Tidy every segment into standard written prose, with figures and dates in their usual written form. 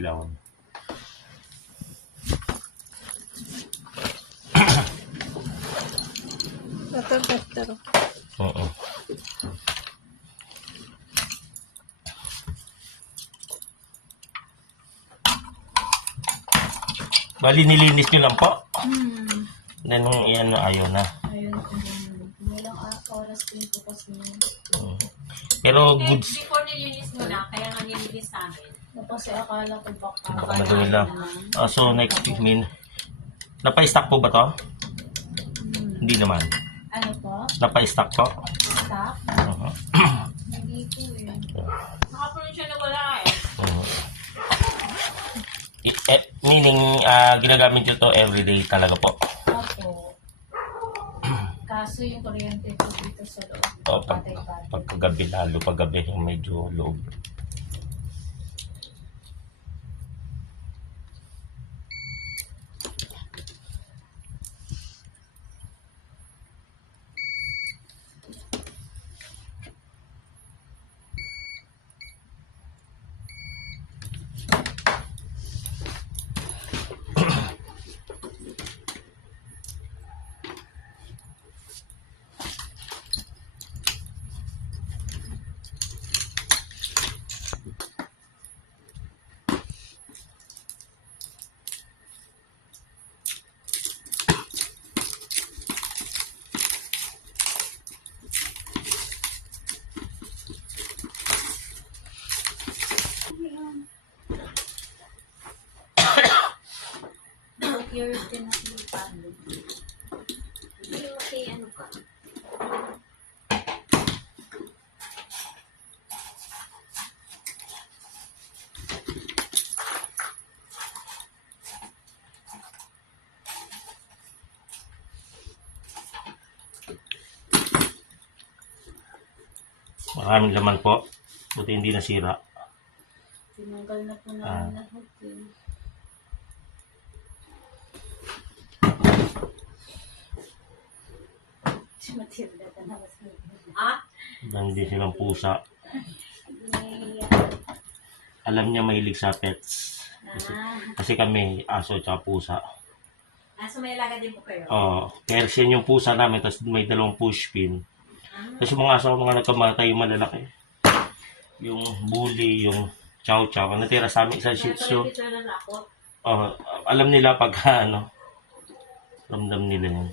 ilaw. Pero. Oo. Bali, nilinis nyo lang po. Then, yan na, ayaw na. Ayun, ilang oras din po kasi. Pero goods. Before nilinis mo na, kaya nga nilinis namin. Kasi akala ko baka. Baka madumi lang. So, next week, napa-stock po ba to? Hindi naman. Ano po? Napa-stock po? Stock? Uh-huh. Hindi po eh. Nakapunin siya na wala eh. Meaning, ginagamit nyo to everyday talaga po. Opo. Kaso yung kuryente po dito sa loob. O, pagkagabi, lalo paggabi, yung medyo loob. Years din na silipan. Okay, ano ka? Maraming laman po. Buti hindi nasira. Tinanggal na po namin lahat eh. Si Matilda ka na mas Ah? Hindi silang pusa. Alam niya mahilig sa pets. Kasi kami, aso at pusa. So may alaga din po kayo? Persian yung pusa namin, tapos may dalawang pushpin. Tapos yung mga aso, mga nagkamatay, yung malalaki. Yung bully, yung chow chow. Ang natira sa amin, isang shih tzu. Alam nila pagka, ramdam nila yun.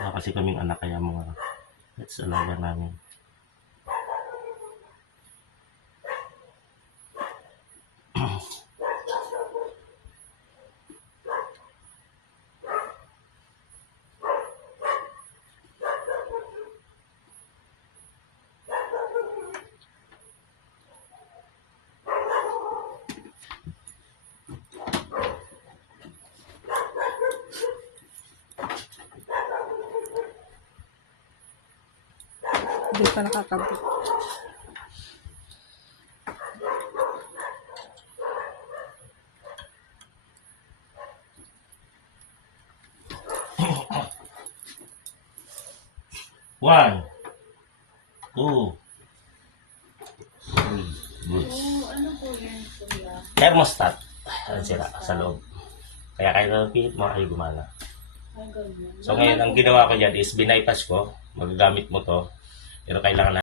Wala kasi kaming anak, kaya mga pets alaga namin. Hindi pa nakakabit. One, two, three, good. Ano po yan, kuya? Thermostat. Ang sira sa loob. Kaya kahit ang pinit mo, ay gumana. Ay, ganyan. So ngayon, ang ginawa ko dyan is binaypass ko. Magagamit mo to. Pero kailangan